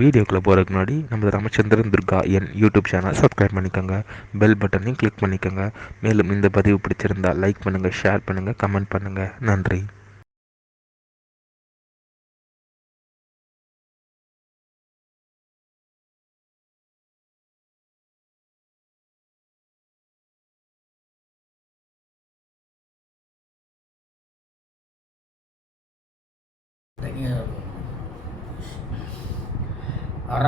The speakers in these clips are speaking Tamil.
வீடியோக்குள்ளே போகிறதுக்கு முன்னாடி நம்ம ராமச்சந்திரன் துர்கா என் யூடியூப் சேனல் சப்ஸ்கிரைப் பண்ணிக்கோங்க, பெல் பட்டனையும் கிளிக் பண்ணிக்கோங்க. மேலும் இந்த பதிவு பிடிச்சிருந்தால் லைக் பண்ணுங்கள், ஷேர் பண்ணுங்கள், கமெண்ட் பண்ணுங்கள். நன்றி.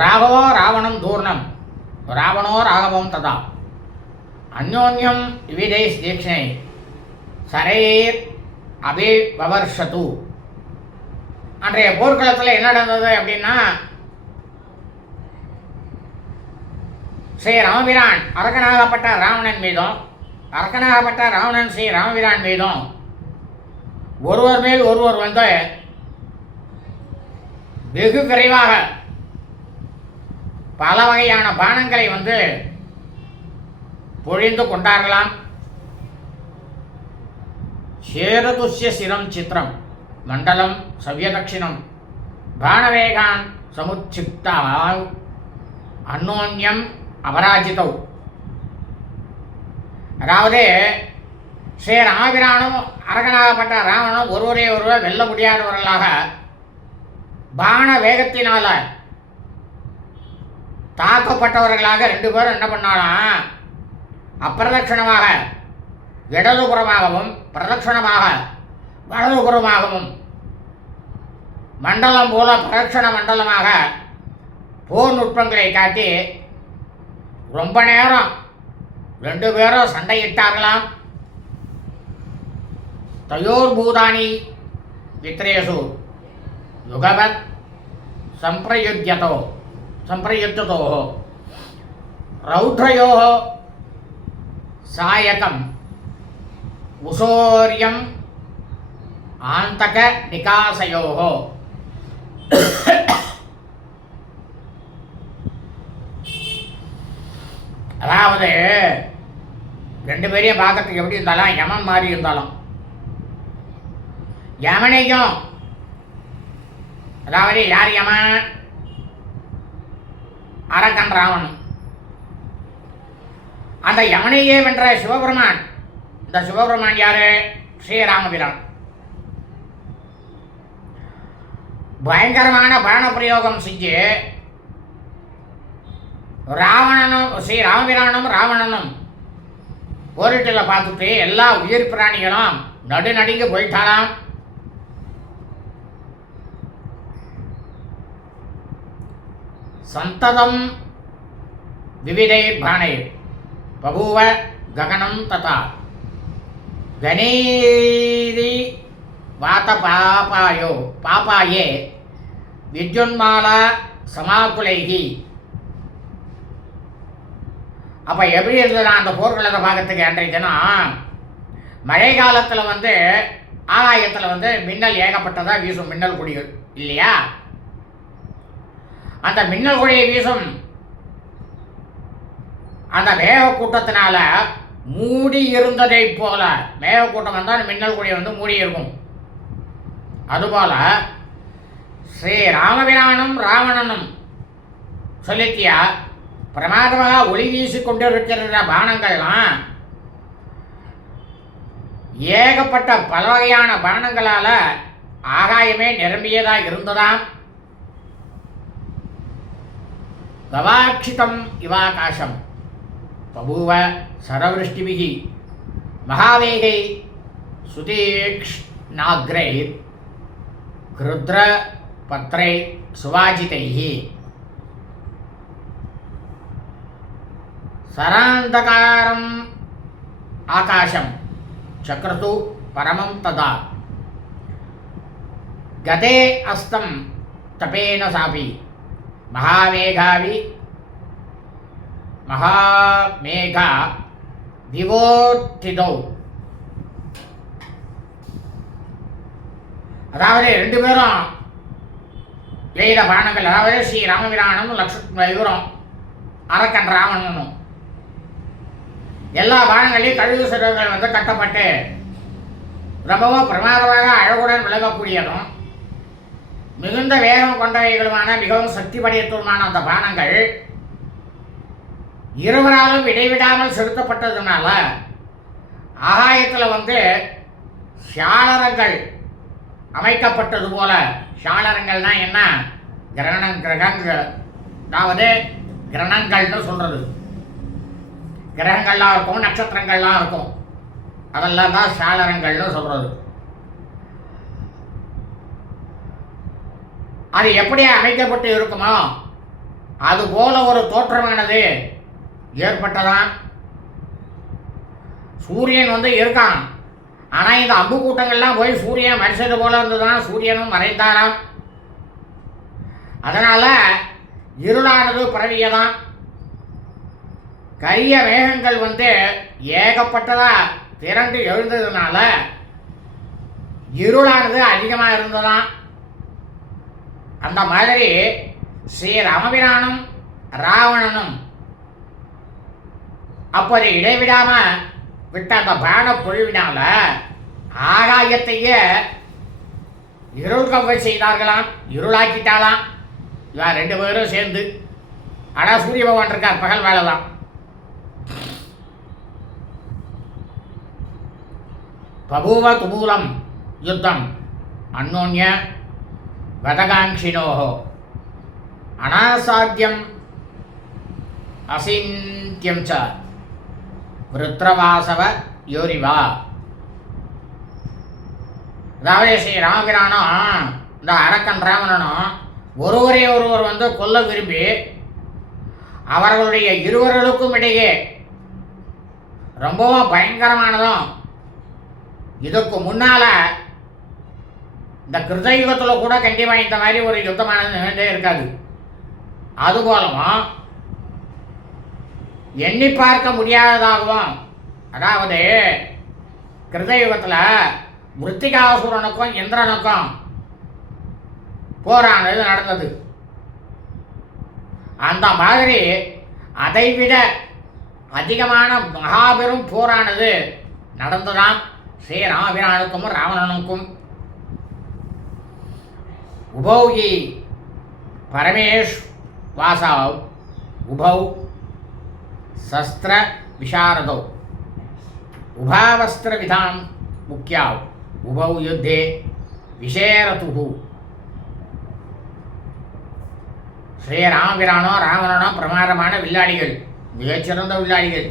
राघवो रावणं दूर्णं रावणो राघवं तदा अन्योन्यं विविधैर्दीक्षणैः சரைர் அபிவவர்ஷது. அன்றைய போர்க்களத்தில் என்ன நடந்தது அப்படின்னா, ஸ்ரீ ராமபிரான் அரக்கனாகப்பட்ட ராவணன் மீதும் ஸ்ரீ ராமபிரான் மீதும் ஒருவர் மேல் ஒருவர் வந்து வெகு விரைவாக பல வகையான பானங்களை வந்து பொழிந்து கொண்டார்களாம். சேரதுஷ்ய சிரம் சித்திரம் மண்டலம் சவ்யதட்சிணம் பானவேகான் சமுச்சிப்தாவ் அந்யோன்யம் அபராஜிதௌ. அதாவது ஸ்ரீ ராமபிரானும் அரகனாகப்பட்ட ராவணனும் ஒருவரை ஒருவர் வெல்ல முடியாதவர்களாக பான வேகத்தினால தாக்கப்பட்டவர்களாக ரெண்டு பேரும் என்ன பண்ணாலாம், அப்பிரதட்சணமாக இடதுபுறமாகவும் பிரதட்சணமாக வலதுபுறமாகவும் மண்டலம் போல பிரதட்சண மண்டலமாக போர் நுட்பங்களை காட்டி ரொம்ப நேரம் ரெண்டு பேரும் சண்டையிட்டார்களாம். தயோர்பூதானி வித்ரேஷு யுகவத் சம்பிரயுஜ்யதோ ரௌத்ரயோ சாயகம் உசோரியம் ஆந்தக நிகாசயோ. அதாவது ரெண்டு பேரையும் பார்க்கறதுக்கு எப்படி இருந்தாலும் யமன் மாதிரி இருந்தாலும், யமனையும் அதாவது யார் யமன், அரக்கன் ராவணன். அந்த யமனையே வென்ற சிவபெருமான். இந்த சிவபெருமான் யாரு? ஸ்ரீராமபிரான். பயங்கரமான பான பிரயோகம் செஞ்சு ஸ்ரீராமபிரானும் ராவணனும் போரிட்டில் பார்த்துட்டு எல்லா உயிர் பிராணிகளும் நடுநடுங்கி போயிட்டாலாம். சந்ததம் விவிதைர்பாணைர் பபூவ ககனம் ததா கணேரி வாத பாபாயே வித்யுன்மாலா சமாகுலைகி. அப்போ எப்படி இருந்ததுன்னா அந்த போர்க்களத்தை பார்க்கறதுக்கு அன்றைய தினம் மழை காலத்தில் வந்து ஆகாயத்தில் வந்து மின்னல் ஏகப்பட்டதாக வீசும், மின்னல் குடிகள் இல்லையா? அந்த மின்னல் குழியை வீசும் அந்த மேகக்கூட்டத்தினால மூடி இருந்ததை போல, மேகக்கூட்டம் வந்தால் மின்னல் குழியை வந்து மூடி இருக்கும். அதுபோல ஸ்ரீ ராமபிரானும் ராவணனும் சொல்லித்தியா பிரமாதமாக ஒளி வீசி கொண்டிருக்கிற பானங்கள்லாம் ஏகப்பட்ட பல வகையான பானங்களால் ஆகாயமே நிரம்பியதாக இருந்ததாம். கவாட்சிதம் இவாகாசம் பபூவ சரவிருஷ்டிபிகி மகாவேகை சுதீக்ஷ்ணாக்ரைர் கிருத்ர பத்ரை சுவாஜிதைஹி. சராந்தகாரம் ஆகாசம் சக்ரது பரமம் ததா கதே அஸ்தம் தபேன சாபி மகாமேகா விவோத்திதோ. அதாவது ரெண்டு பேரும் எய்த பானங்கள், அதாவது ஸ்ரீ ராமபிரானும் இவரும் அரக்கன் ராவணனும் எல்லா பானங்களையும் கழுகு சிறகுகள் வந்து கட்டப்பட்டு ரொம்பவும் பிரமாதமாக அழகுடன் விளங்கக்கூடியதும் மிகுந்த வேகம் கொண்டவைகளுமான மிகவும் சக்தி படைத்ததுமான அந்த பானங்கள் இருவராலும் இடைவிடாமல் செலுத்தப்பட்டதுனால ஆகாயத்தில் சாளரங்கள் அமைக்கப்பட்டது போல. சாளரங்கள்னா என்ன? கிரகங்கள், அதாவது கிரணங்கள்னு சொல்றது. கிரகங்கள்லாம் இருக்கும், நட்சத்திரங்கள்லாம் இருக்கும், அதெல்லாம் தான் சாளரங்கள்னு சொல்றது. அது எப்படி அமைக்கப்பட்டு இருக்குமோ அது போல ஒரு தோற்றமானது ஏற்பட்டதான். சூரியன் இருக்கான், ஆனால் இந்த அம்பு கூட்டங்கள்லாம் போய் சூரியன் மறைச்சது போல இருந்துதான் சூரியனும் மறைந்தாராம். அதனால இருளானது பரவியதான். கரிய மேகங்கள் ஏகப்பட்டதா திரண்டு எழுந்ததுனால இருளானது அதிகமாக இருந்ததான். அந்த மாதிரி ஸ்ரீ ராமபிரானும் ராவணனும் அப்போது இடைவிடாம விட்ட அந்த பான பொழிவினால ஆகாயத்தையே இருள் கவ்வை செய்தார்களாம், இருளாக்கிட்டாலாம். இவன் 2 பேரும் சேர்ந்து. ஆனால் சூரிய பகவான் இருக்கார், பகல் வேலை தான். பபூவ துமூலம் யுத்தம் அந்யோன்ய வதகாங்ஷினோஹோ அனாசாத்தியம் அசிந்தியம் ச விருத்ரவாசவ யோரிவா. அதாவது ஸ்ரீ ராமபிரானும் இந்த அரக்கன் ராவணனும் ஒருவரை ஒருவர் கொல்ல விரும்பி அவர்களுடைய இருவர்களுக்கும் இடையே ரொம்பவும் பயங்கரமானதும், இதுக்கு முன்னால இந்த கிருதயுகத்தில் கூட கண்டிப்பாக இந்த மாதிரி ஒரு யுத்தமானது நிகழ்ந்தே இருக்காது. அதுபோலவும் எண்ணி பார்க்க முடியாததாகவும், அதாவது கிருதயுகத்தில் மிருத்திகாசுரனுக்கும் இந்திரனுக்கும் போரானது நடந்தது. அந்த மாதிரி அதைவிட அதிகமான மகாபெரும் போரானது நடந்ததாம் ஸ்ரீ ராமபிரானுக்கும் ராவணனுக்கும். உபௌகி பரமேஷ் வாசாவ் உபௌ சஸ்திர விசாரதோ உபாவஸ்திர விதாம் முக்கியாவ் உபௌ யுத்தே விஷேரதுஹு. ஸ்ரீ ராமபிரானோ ராவணனோ பிரமாதமான வில்லாளிகள், மிகச்சிறந்த வில்லாளிகள்.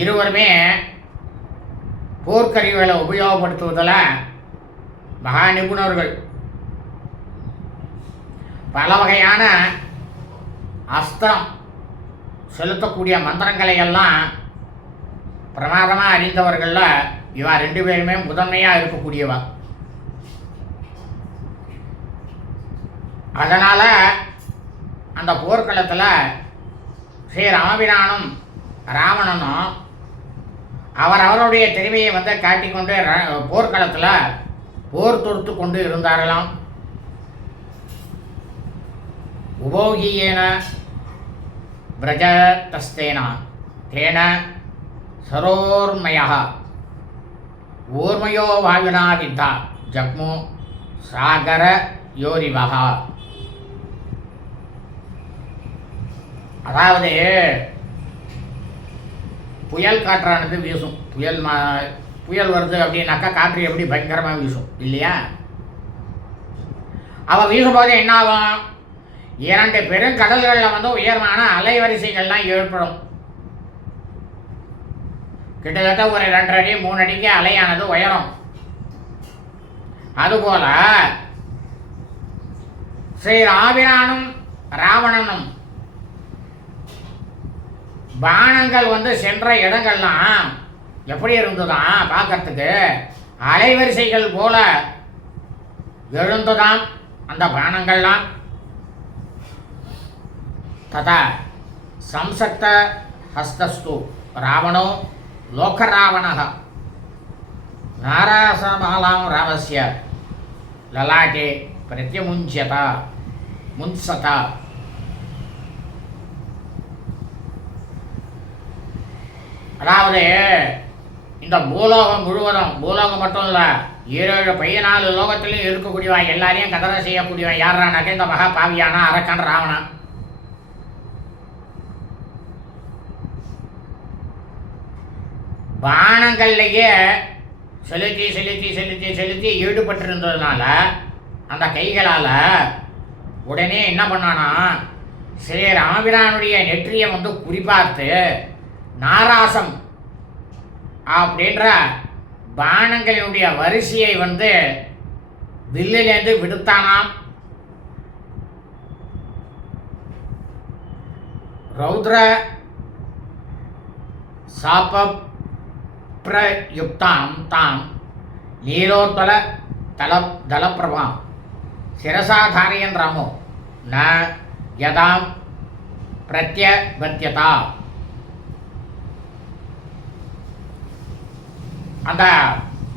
இருவருமே போர்க்கருவிகளை உபயோகப்படுத்துவதில் மகா நிபுணர்கள். பல வகையான அஸ்திரம் செலுத்தக்கூடிய மந்திரங்களை எல்லாம் பிரமாதமாக அறிந்தவர்களில் இவா 2 பேருமே முதன்மையாக இருக்கக்கூடியவா. அதனால் அந்த போர்க்களத்தில் ஸ்ரீ ராமபிரானும் ராவணனும் அவருடைய திறமையை காட்டிக்கொண்டு போர்க்களத்தில் போர் தொடுத்து கொண்டு இருந்தார்களாம். உபோகியேன பிரஜதஸ்தேன தேன சரோர்மயா ஊர்மயோ வாயுனா வித்தா ஜக்மு சாகர யோரிவகா. அதாவது புயல் காற்றானது வீசும். புயல் வருது அப்படின்னாக்கா காற்று எப்படி பயங்கரமாக வீசும் இல்லையா? அவள் வீசும்போது என்ன ஆகும்? 2 பெருங்கடல்களில் உயர்வான அலைவரிசைகள்லாம் ஏற்படும். கிட்டத்தட்ட ஒரு 2 அடி 3 அடிக்கு அலையானது உயரும். அதுபோல ஸ்ரீ ராமபிரானும் ராவணனும் பானங்கள் சென்ற இடங்கள்லாம் எப்படி இருந்துதான் பார்க்கறதுக்கு அலைவரிசைகள் போல எழுந்துதான் அந்த பானங்கள்லாம். ததா சம்சக்த ஹஸ்தஸ்து ராவணோ லோகராவணः நாராசமாலாம் ராமஸ்ய லலாட்டே பிரத்யமுஞ்யதா முன்சதா. அதாவது இந்த பூலோகம் முழுவதும், பூலோகம் மட்டும் இல்லை, 7 14 லோகத்திலையும் இருக்கக்கூடியவன் எல்லாரையும் கதற செய்யக்கூடியவன் யாரானாக்க இந்த மகா பாவியானா அரக்கன் ராவணன். பானங்கள்லையே செலுத்தி செலுத்தி செலுத்தி செலுத்தி ஈடுபட்டிருந்ததுனால அந்த கைகளால் உடனே என்ன பண்ணானா, ஸ்ரீ ராமபிரானுடைய நெற்றியை குறிப்பார்த்து நாராசம் அப்படின்ற பானங்களினுடைய வரிசையை வில்லிலேருந்து விடுத்தானாம். ரௌத்ர சாப பிரயுக்தாம் தாம் நீரோத்பல தலப்பிரபாம் சிரசாதாரியன் ராமோ ந யதாம் பிரத்யபத்யதா. அந்த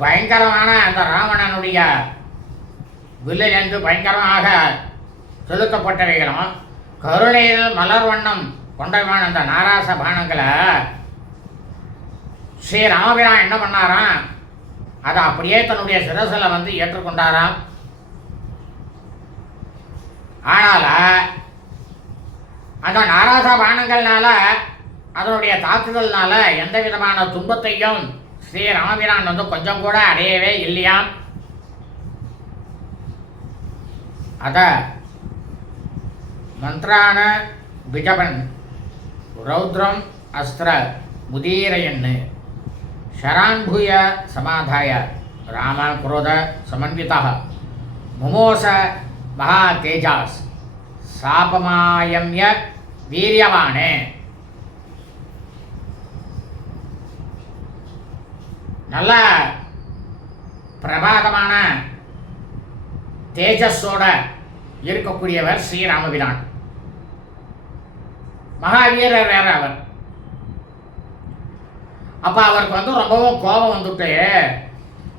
பயங்கரமான அந்த ராவணனுடைய வில்லிலிருந்து பயங்கரமாக செலுத்தப்பட்டவைகளும் கருணையில் மலர் வண்ணம் கொண்டமான அந்த நாராச பானங்களை ஸ்ரீ ராமபிரான் என்ன பண்ணாராம், அதை அப்படியே தன்னுடைய சிரசில் ஏற்றுக்கொண்டாராம். ஆனால் அந்த நாராச பானங்கள்னால அதனுடைய தாக்குதல்னால எந்த விதமான துன்பத்தையும் ஸ்ரீ ராமபிரான் கொஞ்சம் கூட அடையவே இல்லையாம். அத மந்திரான பிஜபன் ரௌத்ரம் அஸ்திர முதீரயன்னு ஷரான்பூய சமாதாய ராம குரோத சமன்விதா முமோச மகா தேஜாஸ் சாபமாயம்ய வீரியவானே. நல்ல பிரபாதமான தேஜஸோட இருக்கக்கூடியவர் ஸ்ரீராமபிரான். மகாவீரர் வேற அவர். அப்போ அவருக்கு ரொம்பவும் கோபம் வந்துட்டு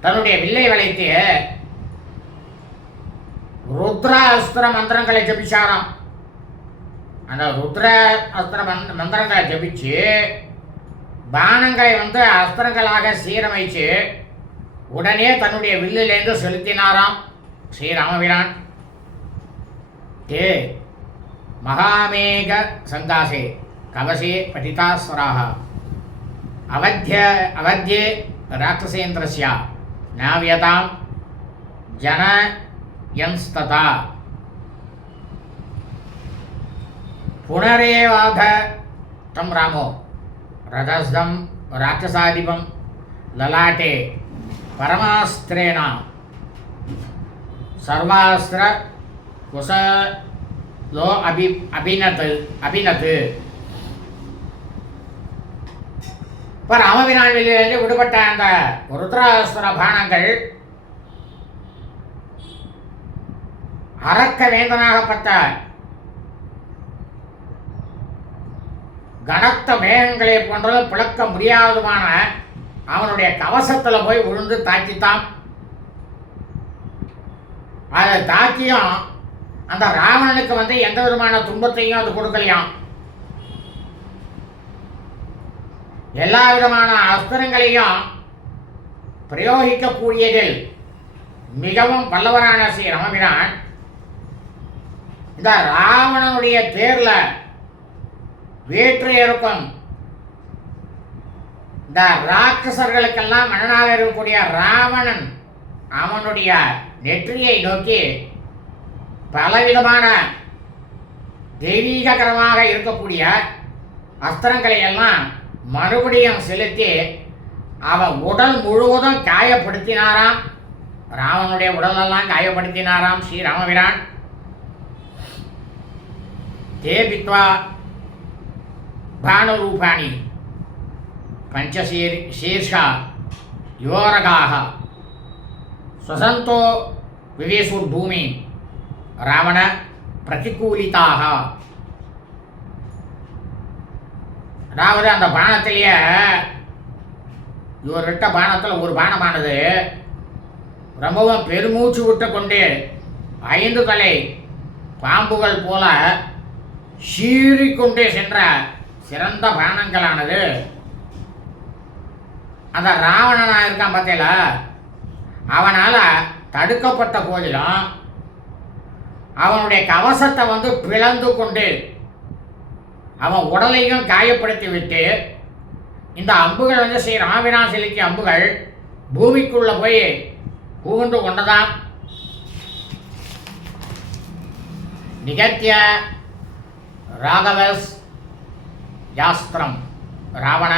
தன்னுடைய வில்லை வளைத்து ருத்ர அஸ்திர மந்திரங்களை ஜபிச்சாராம். அந்த ருத்ர அஸ்திர மந்திரங்களை ஜபிச்சு பானங்களை அஸ்திரங்களாக சீரமைச்சு உடனே தன்னுடைய வில்லிலேருந்து செலுத்தினாராம் ஸ்ரீராமபிரான். தே மகாமேக சந்தாசே கவசே பட்டிதாஸ்வராக அவத்தியே ராட்சசேந்திரஸ்ய நாவியதாம் ஜனயன்ஸ்ததா புனரேவாத தம் ராமோ ரதஸ்தம் ராட்சசாதிபம் லலாட்டே பரமாஸ்திரேண சர்வாஸ்திர குசலோ அபிநத். இப்போ ராமபிரானிலிருந்து விடுபட்ட அந்த ருத்ராஸ்திர பானங்கள் அரக்க வேந்தனாகப்பட்ட கனத்த மேகங்களை போன்றது பிளக்க முடியாததுமான அவனுடைய கவசத்தில் போய் விழுந்து தாக்கித்தான். அதை தாக்கியும் அந்த ராவணனுக்கு எந்த விதமான துன்பத்தையும் அது கொடுக்கலையாம். எல்லா விதமான அஸ்திரங்களையும் பிரயோகிக்கக்கூடியதில் மிகவும் வல்லவரான ஸ்ரீ ராமபிரான் இந்த ராவணனுடைய தேர்ல வேற்று இருக்கும் இந்த ராட்சசர்களுக்கெல்லாம் மன்னனாக இருக்கக்கூடிய ராவணன் அவனுடைய நெற்றியை நோக்கி பலவிதமான தெய்வீகரமாக இருக்கக்கூடிய அஸ்திரங்களை எல்லாம் மறுபடியும் செலுத்தி அவன் உடல் முழுவதும் காயப்படுத்தினாராம். ராவனுடைய உடலெல்லாம் காயப்படுத்தினாராம் ஸ்ரீராமபிரான். தேபித்வா பானுரூபாணி பஞ்சசீர்ஷா யோரகாக ஸ்வசந்தோ விவேசுர்பூமி ராவண பிரதிகூலிதாக. அதாவது அந்த பானத்திலேயே இவர்கிட்ட பானத்தில் ஒரு பானமானது ரொம்பவும் பெருமூச்சு விட்டு கொண்டு 5 தலை பாம்புகள் போல சீறிக்கொண்டே சென்ற சிறந்த பானங்களானது அந்த ராவணனாக இருக்கான் பார்த்தீங்களா, அவனால் தடுக்கப்பட்ட போதிலும் அவனுடைய கவசத்தை வந்து பிளந்து கொண்டு அவன் உடலையும் காயப்படுத்தி விட்டு இந்த அம்புகள் வந்து ஸ்ரீ ராமபிரான் செலுத்திய அம்புகள் பூமிக்குள்ள போய் புகுந்து கொண்டதாம். நிகத்திய ராகவஸ் யாஸ்திரம் ராவண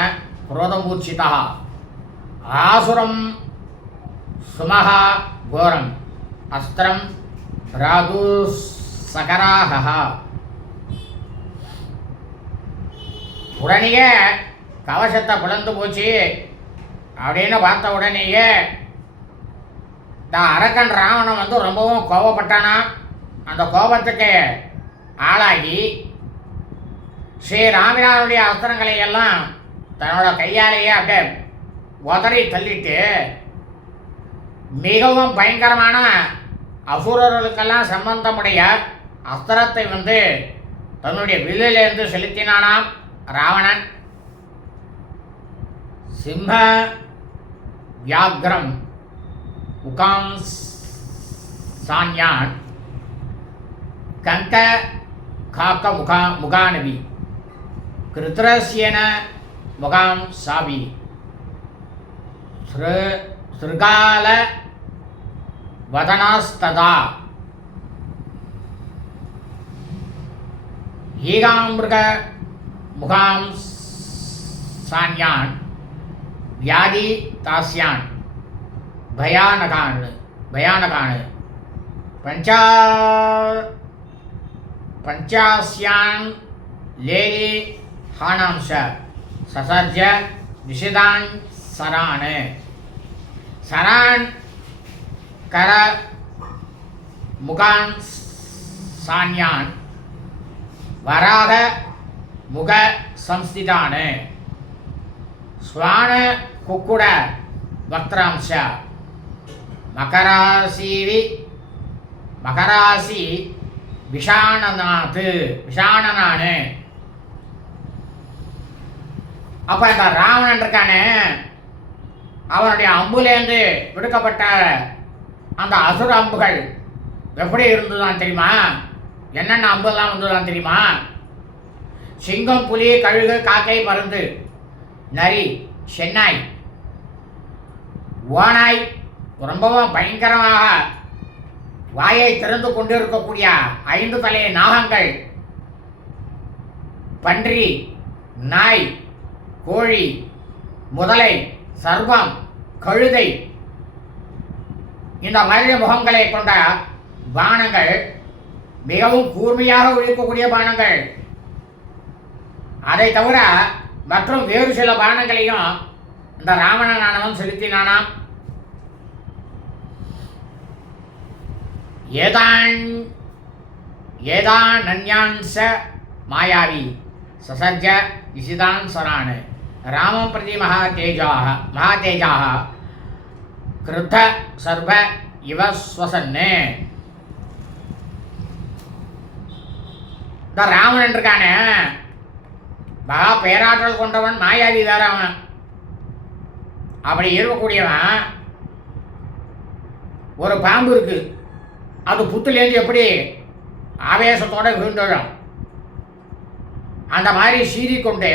குரோதமூர்ச்சிதா ஆசுரம் சுமஹா கோரம் அஸ்திரம் ராது சகராஹா. உடனேயே கவசத்தை பிளந்து போச்சு அப்படின்னு பார்த்த உடனேயே இந்த அரக்கன் ராவணன் வந்து ரொம்பவும் கோபப்பட்டானா. அந்த கோபத்துக்கு ஆளாகி ஸ்ரீ ராமபிரானுடைய அஸ்திரங்களை எல்லாம் தன்னோட கையாலேயே அப்படியே உதறி தள்ளிட்டு மிகவும் பயங்கரமான அசுரர்களுக்கெல்லாம் சம்பந்தமுடைய அஸ்திரத்தை வந்து தன்னுடைய வில்லிலிருந்து செலுத்தினானாம் ராவணன். சிம்ம வியாக்ரம் உகாம் சான்யான் கந்த காக்க முகானபி கிருத்ரஸ்யன முகாம் சாபி ஸ்ருகால வதனாஸ்ததா ஈகாமிருக முகாம் சான்யான் வியாதி தாஸ்யான் பயானகான் பஞ்சாஸ்யான் லேரி ஹானாம்ச சசர்ஜ நிஷிதான் சரான் கர முகான் சான்யான் வராக முக சம்ஸ்திதான் ஸ்வான குக்குட வக்ராம்ச மகராசி விஷாணனானு. அப்ப இந்த ராவணன் இருக்கானே அவனுடைய அம்புலேருந்து விடுக்கப்பட்ட அந்த அசுர அம்புகள் எப்படி இருந்துதான் தெரியுமா? என்னென்ன அம்புலாம் வந்துதான் தெரியுமா? சிங்கம், புலி, கழுகு, காக்கை, பருந்து, நரி, சென்னாய், ஓனாய், ரொம்பவும் பயங்கரமாக வாயை திறந்து கொண்டு இருக்கக்கூடிய 5 தலை நாகங்கள், பன்றி, நாய், கோழி, முதலை, சர்ப்பம், கழுதை, இந்த மாதிரி முகங்களை கொண்ட பானங்கள், மிகவும் கூர்மையாக ஒழிக்கக்கூடிய பானங்கள். அதை தவிர மற்றும் வேறு சில பானங்களையும் இந்த ராவணனானவன் செலுத்தினானாம். ஏதான் நன்யான்ச மாயாவி சசர்ஜ நிஷிதான் சரான் ராமம் பிரதி மகாதேஜாக கிருத்த சர்வ இவ ஸ்வசன்னு. இந்த ராவணன் இருக்கானே மகா பேராற்றல் கொண்டவன், மாயாவி வேற அவன். அப்படி இருக்கக்கூடியவன் ஒரு பாம்பு இருக்கு, அது புத்துலேருந்து எப்படி ஆவேசத்தோட விழுந்துடும் அந்த மாதிரி சீறிக்கொண்டு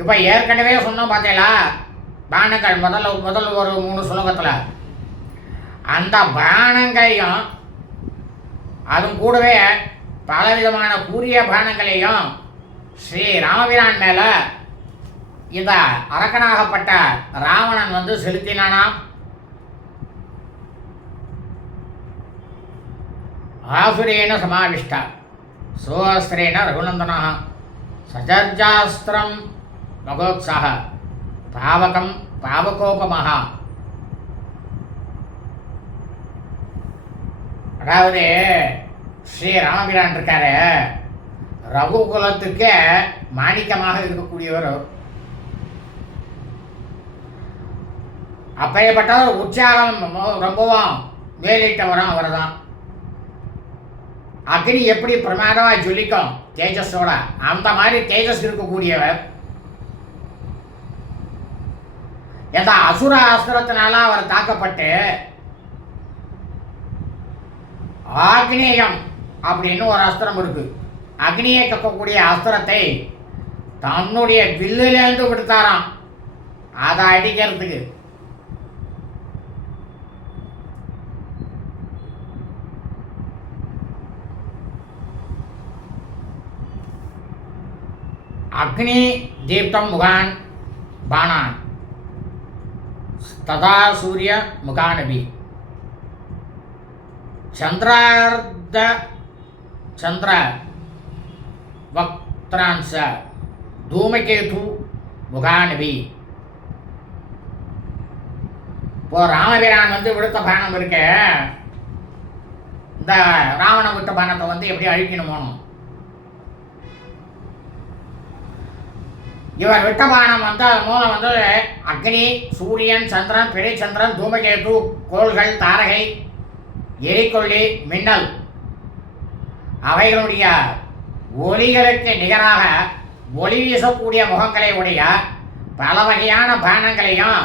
இப்போ ஏற்கனவே சொன்னோம் பார்த்தீங்களா பானங்கள் முதல் ஒரு 3 ஸ்லோகத்தில் அந்த பானங்களையும் அதுவும் கூடவே பலவிதமான கூரிய பானங்களையும் ஸ்ரீ ராமபிரான் மேல இந்த அரக்கனாகப்பட்ட ராவணன் வந்து செலுத்தினானாம். ஆசுரேன சமாவிஷ்ட சோஸ்திரேன ரகுநந்தனா சஜர்ஜாஸ்திரம் மகோத்சாக பாவகம் பாவகோபமஹா. அதாவது ஸ்ரீ ராமபிரான் இருக்காரு, ரகுகுலத்துக்கு மாணிக்கமாக இருக்கக்கூடியவர். அப்பேற்பட்ட உற்சாகம் ரொம்பவும் மேலிட்டவரும் அவர் தான். அக்னி எப்படி பிரமாதமாக ஜொலிக்கும் தேஜஸோட, அந்த மாதிரி தேஜஸ் இருக்கக்கூடியவர். எந்த அசுர அஸ்திரத்தினால அவர் தாக்கப்பட்டு ஆக்னேயம் அப்படின்னு ஒரு அஸ்திரம் இருக்கு. அக்னியை கக்கக்கூடிய அஸ்திரத்தை தன்னுடைய வில்லிலேருந்து விடுத்தாராம் அதை அடிக்கிறதுக்கு. அக்னி தீப்தம் முகான் பானான் ததா சூரிய முகானபி சந்திரார்த்த சந்திர வக்திரான்ச தூமகேது முகானபி. இப்போ ராமபிரான் விடுத்த பானம் இருக்க, இந்த ராவணன் விட்ட பானத்தை எப்படி அழிக்கணுமோ, இவர் விட்ட பானம் அது மூலம் அக்னி, சூரியன், சந்திரன், பிறைச்சந்திரன், தூமகேது, கோள்கள், தாரகை, எரிக்கொள்ளி, மின்னல் அவைகளுடைய ஒளிகளுக்கு நிகராக ஒளி வீசக்கூடிய முகங்களை உடைய பல வகையான பானங்களையும்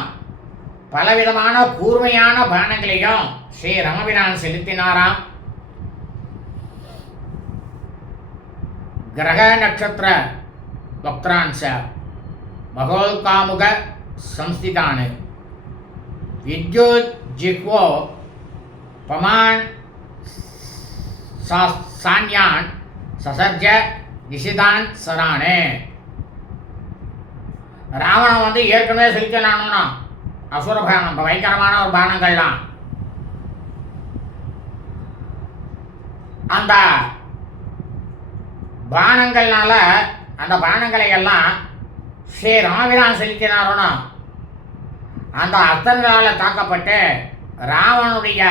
பலவிதமான கூர்மையான பானங்களையும் ஸ்ரீ ராமபிரான் செலுத்தினாராம். கிரக நட்சத்திர வக்திரான்ச மகோல்காமுக சம்ஸ்திதான் வித்யுத் ஜிஹ்வோ பமான் சான்யான் சசர்ஜ நிஷிதான் சரானே. ராவணன் ஏற்கனவே செலுத்தினானோன்னா அசுர பானம், பயங்கரமான ஒரு பானங்கள்லாம் அந்த பானங்கள்னால அந்த பானங்களை எல்லாம் ஸ்ரீ ராமபிரான் செலுத்தினாரோனா அந்த அஸ்திரங்களால் தாக்கப்பட்டு ராவணனுடைய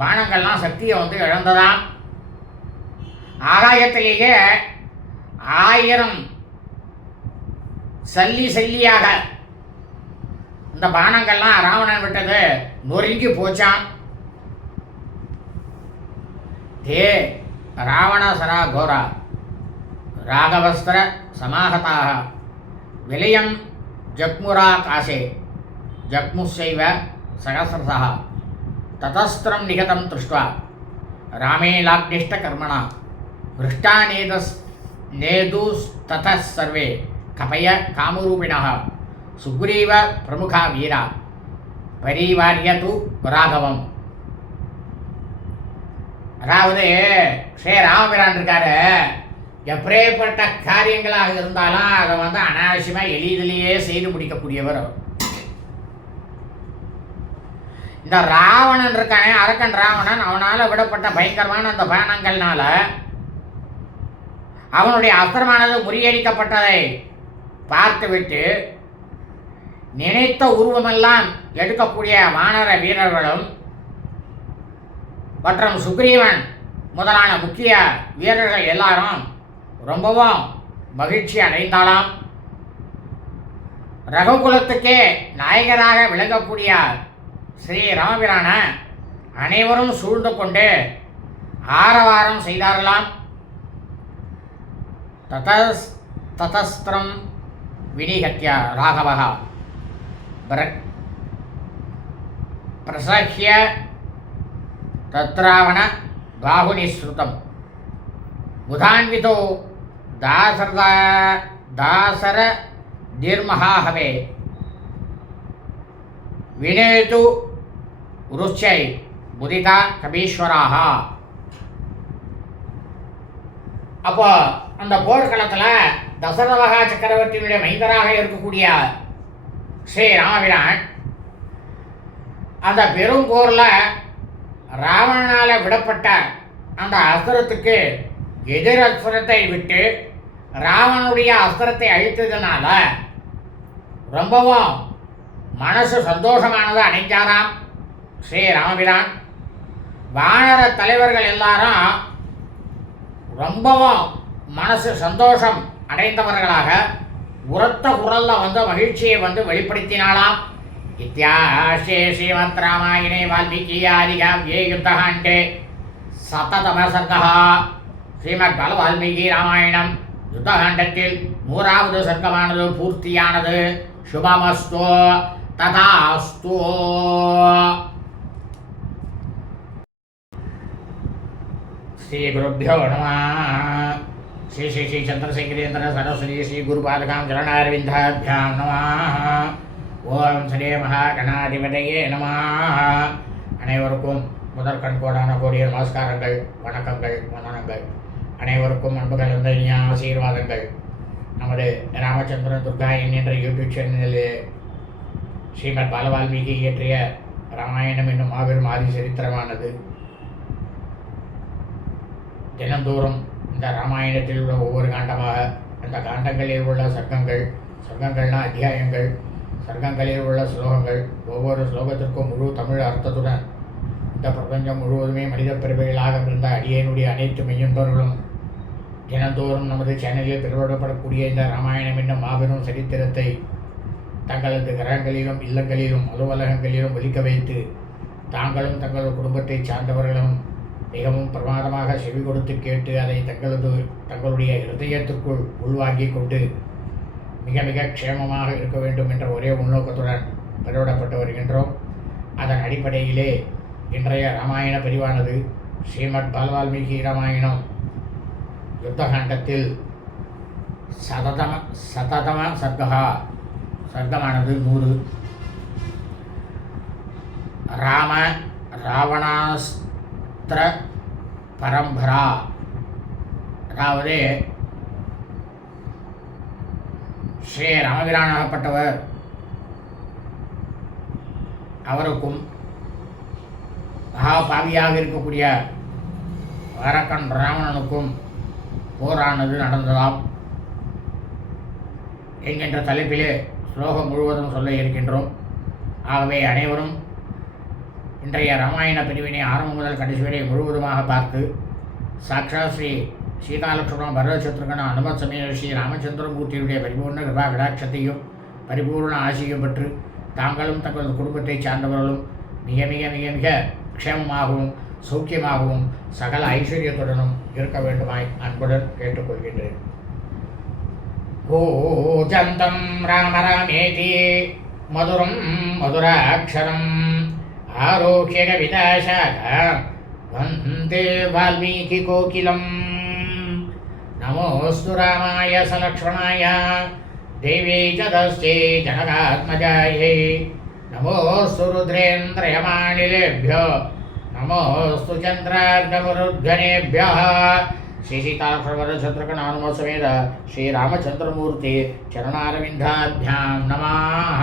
பானங்கள்லாம் சக்தியை இழந்ததாம். ஆகாயத்திலேயே 1000 சல்லி சல்லியாக இந்த பானங்கள்லாம் ராவணன் விட்டது நொறுங்கி போச்சான். தே ராவணசரா கோரா ராகவஸ்திர சமாகதாக விலயம் ஜக்முரா காசே ஜக்முஷைவ சகசிரசா ததஸ்திரம் நிகதம் திருஷ்ட்வா ராமே லாக்னிஷ்ட கர்மணா ஹிருஷ்டா நேதுஸ்தத சர்வே கபய காமரூபிணः சுக்ரீவ பிரமுகா வீரா பரிவாரியது ராகவம். அதாவது ஸ்ரீ ராமபிரான் இருக்காரு, எப்பேற்பட்ட காரியங்களாக இருந்தாலும் அதை அனாவசியமாக எளிதிலேயே செய்து முடிக்கக்கூடியவர். இந்த ராவணன் இருக்கானே, அரக்கன் ராவணன், அவனால் விடப்பட்ட பயங்கரமான அந்த பானங்கள்னால அவனுடைய அஸ்திரமானது முறியடிக்கப்பட்டதை பார்த்துவிட்டு நினைத்த உருவமெல்லாம் எடுக்கக்கூடிய வானர வீரர்களும் மற்றும் சுக்ரீவன் முதலான முக்கிய வீரர்கள் எல்லாரும் ரொம்பவும் மகிழ்ச்சி அடைந்தாலாம். ரகுகுலத்துக்கே நாயகராக விளங்கக்கூடிய ஸ்ரீ ராமபிரான அனைவரும் சூழ்ந்து கொண்டு ஆரவாரம் செய்தார்களாம். ததஸ்திரம் வினிகத்ய ராகவஹ பிரசஹ்ய தத்ராவண பாகுனிஸ்ருதம் புதான்விதோ தாசர நிர்மஹாஹவே வினேது ருச்சை புதிதா கபீஸ்வராக. அப்போ அந்த போர்க்களத்தில் தசரதமகா சக்கரவர்த்தியினுடைய மைந்தராக இருக்கக்கூடிய ஸ்ரீ ராமபிரான் அந்த பெரும் போரில் ராவணனால் விடப்பட்ட அந்த அஸ்திரத்துக்கு எதிர் அஸ்திரத்தை விட்டு ராவணனுடைய அஸ்திரத்தை அழித்ததுனால ரொம்பவும் மனசு சந்தோஷமானது அடைஞ்சாராம் ஸ்ரீ ராமபிரான். வானர தலைவர்கள் எல்லாரும் ரொம்பவும் மனசு சந்தோஷம் அடைந்தவர்களாக உரத்த குரல்ல மகிழ்ச்சியை வெளிப்படுத்தினாலாம். இத்தியாசே ஸ்ரீமத் ராமாயணே வால்மீகி ஆதிகாவ்யே யுத்தகாண்டே சததம சர்க்கா. ஸ்ரீமத் பல வால்மீகி ராமாயணம் யுத்தகாண்டத்தில் 100வது சர்க்கமானது பூர்த்தியானது. சுபமஸ்து. ததாஸ்து. ஸ்ரீ குருभ्यो நமः. ஸ்ரீ ஸ்ரீ ஸ்ரீ சந்திரசேகரேந்திர சரஸ்வதி ஸ்ரீ குருபாதகாம் சரணாரவிந்தாभ्याம் நமः. ஓம் ஸ்ரீ மகாகணாதிபதியே நமः. அனைவருக்கும் முதற்கண் கோடான கோடிய நமஸ்காரங்கள், வணக்கங்கள், வந்தனங்கள். அனைவருக்கும் அன்பு கலந்த ஆசீர்வாதங்கள். நமது ராமச்சந்திர துர்காயன் என்ற யூடியூப் சேனலில் ஸ்ரீமத் பாலவால்மீகி இயற்றிய ராமாயணம் என்னும் மாபெரும் ஆதி சரித்திரமானது தினந்தோறும் இந்த ராமாயணத்தில் உள்ள ஒவ்வொரு காண்டமாக, அந்த காண்டங்களில் உள்ள சர்க்கங்கள்னா அத்தியாயங்கள், சர்க்கங்களில் உள்ள ஸ்லோகங்கள், ஒவ்வொரு ஸ்லோகத்திற்கும் முழு தமிழ் அர்த்தத்துடன் இந்த பிரபஞ்சம் முழுவதுமே மனித பிறவிகளாக இருந்த அடியனுடைய அனைத்து மெய்யன்பர்களும் தினந்தோறும் நமது சேனலில் பிறவிடப்படக்கூடிய இந்த ராமாயணம் என்னும் மாபெரும் சரித்திரத்தை தங்களது கிரகங்களிலும் இல்லங்களிலும் அலுவலகங்களிலும் ஒலிக்க வைத்து தாங்களும் தங்களது குடும்பத்தை சார்ந்தவர்களும் மிகவும் பிரமாதமாக செவி கொடுத்து கேட்டு அதை தங்களுடைய ஹிருதயத்திற்குள் உள்வாங்கிக் கொண்டு மிக மிக க்ஷேமமாக இருக்க வேண்டும் என்ற ஒரே உள்நோக்கத்துடன் பெறவிடப்பட்டு வருகின்றோம். அதன் அடிப்படையிலே இன்றைய ராமாயண பிரிவானது ஸ்ரீமத் பாலவால்மீகி ராமாயணம் யுத்தகாண்டத்தில் சததம சர்க்கமானது 100. ராவணாஸ்திர பரம்பரா, அதாவது ஸ்ரீ ராமபிரானாகப்பட்டவர் அவருக்கும் மகாபாவியாக இருக்கக்கூடிய அரக்கன் ராவணனுக்கும் போரானது நடந்ததாம் என்கின்ற தலைப்பிலே ஸ்லோகம் முழுவதும் சொல்ல இருக்கின்றோம். ஆகவே அனைவரும் இன்றைய ராமாயண பிரிவினை ஆரம்பம் முதல் கடைசி வரை முழுவதுமாக பார்த்து சாட்சாத் ஸ்ரீ சீதாலட்சுமண பரத சத்ருகன அனுமத் சமேத ஸ்ரீ ராமச்சந்திரமூர்த்தியுடைய பரிபூர்ண கிருபா கடாட்சத்தையும் பரிபூர்ண ஆசையும் பெற்று தாங்களும் தங்களது குடும்பத்தை சார்ந்தவர்களும் மிக மிக மிக மிக க்ஷேமமாகவும் சௌக்கியமாகவும் சகல ஐஸ்வர்யத்துடனும் இருக்க வேண்டுமாய் அன்புடன் கேட்டுக்கொள்கின்றேன். கூஜந்தம் ராம ராமேதி மதுரம் மதுராட்சரம் ஆரோக்கிய கவிதாசாக வந்தே வால்மீகி கோகிலம். நமோஸ்து ராமாய சலக்ஷ்மணாய தேவே ச தஸ்யை ஜனகாத்மஜாயை. நமோஸ்து ருத்ரேந்திரயமானிலேभ्यो நமோஸ்து சந்திரார்கமருத்கணேभ्यः. ஸ்ரீ சீதாலக்ஷ்மண அனுமத் சமேத ஸ்ரீ ராமச்சந்திரமூர்த்தி சரணாரவிந்தாभ्याம் நமः.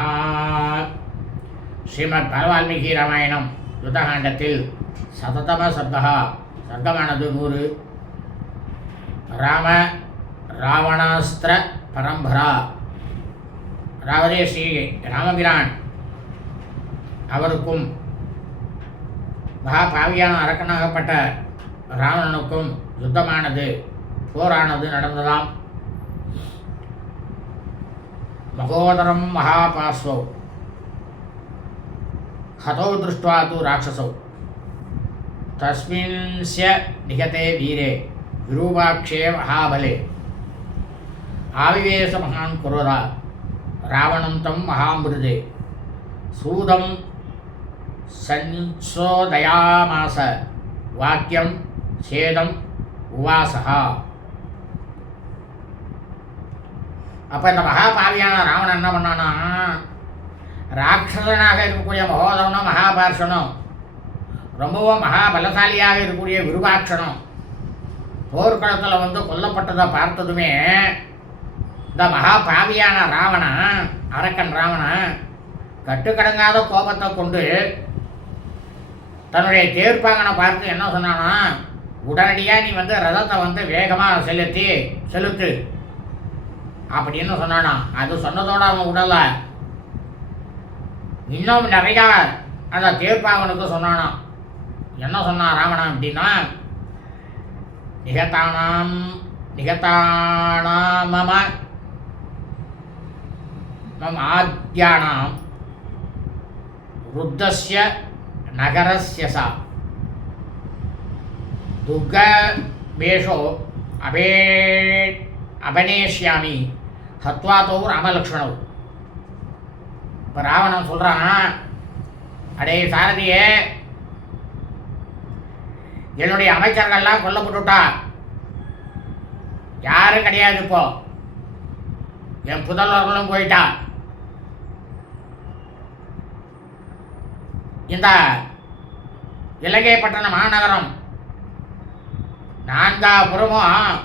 ஸ்ரீமத் பாலவால்மீகி ராமாயணம் யுத்தகாண்டத்தில் சததம சர்க்கமானது 100. ராவணாஸ்திர பரம்பரா, அதாவது ஸ்ரீ ராமபிரான் அவருக்கும் மகாபாவியான அரக்கனாகப்பட்ட ராவணனுக்கும் யுத்தமானது போரானது நடந்ததாம். மகோதரம் மகாபாஸ்வோ ஹதோ திருஷ்ட்வா து ராட்சசோ தஸ்மின்ஸ்ய நிகதே வீரே விரூபாக்ஷே மகாபலே ஆவிவேச மகான் குரோதா ராவணம் தம் மகாமிருதே சூதம் சஞ்சோதயாமாச வாக்கியம் சேதம் உவாசா. அப்போ இந்த மகாபாவியான ராவணன் என்ன பண்ணானா, ராட்சசனாக இருக்கக்கூடிய மகோதரனும் மகாபார்ஷனும் ரொம்பவும் மகாபலசாலியாக இருக்கக்கூடிய விருபாட்சனும் போர்க்களத்தில் வந்து கொல்லப்பட்டதை பார்த்ததுமே இந்த மகாபாவியான ராவணன், அரக்கன் ராவணன் கட்டுக்கடங்காத கோபத்தை கொண்டு தன்னுடைய தேர்ப்பாங்கனை பார்த்து என்ன சொன்னானா, உடனடியாக நீ வந்து ரதத்தை வந்து வேகமாக செலுத்து அப்படின்னு சொன்னானா. அது சொன்னதோடு அவன் விடல, இன்னும் நிறையா அந்த தேர்ப்பாங்கனுக்கு சொன்னானா. என்ன சொன்னான் ராவணன் அப்படின்னா, நிகதானாம் மம ஆத்யானாம் ருத்தஸ்ய நகரஸ்ய சா துர்கவேஷோ அபநேஷ்யாமி ஹத்வா தௌ ராமலக்ஷ்மணௌ. இப்போ ராவணன் சொல்கிறான், அடே சாரதியே, என்னுடைய அமைச்சர்கள்லாம் கொல்லப்பட்டுட்டா, யாரும் கிடையாது. இப்போ என் புதல்வர்களும் போயிட்டா. இந்த இலங்கை பட்டண மாநகரம் 4 புறமும்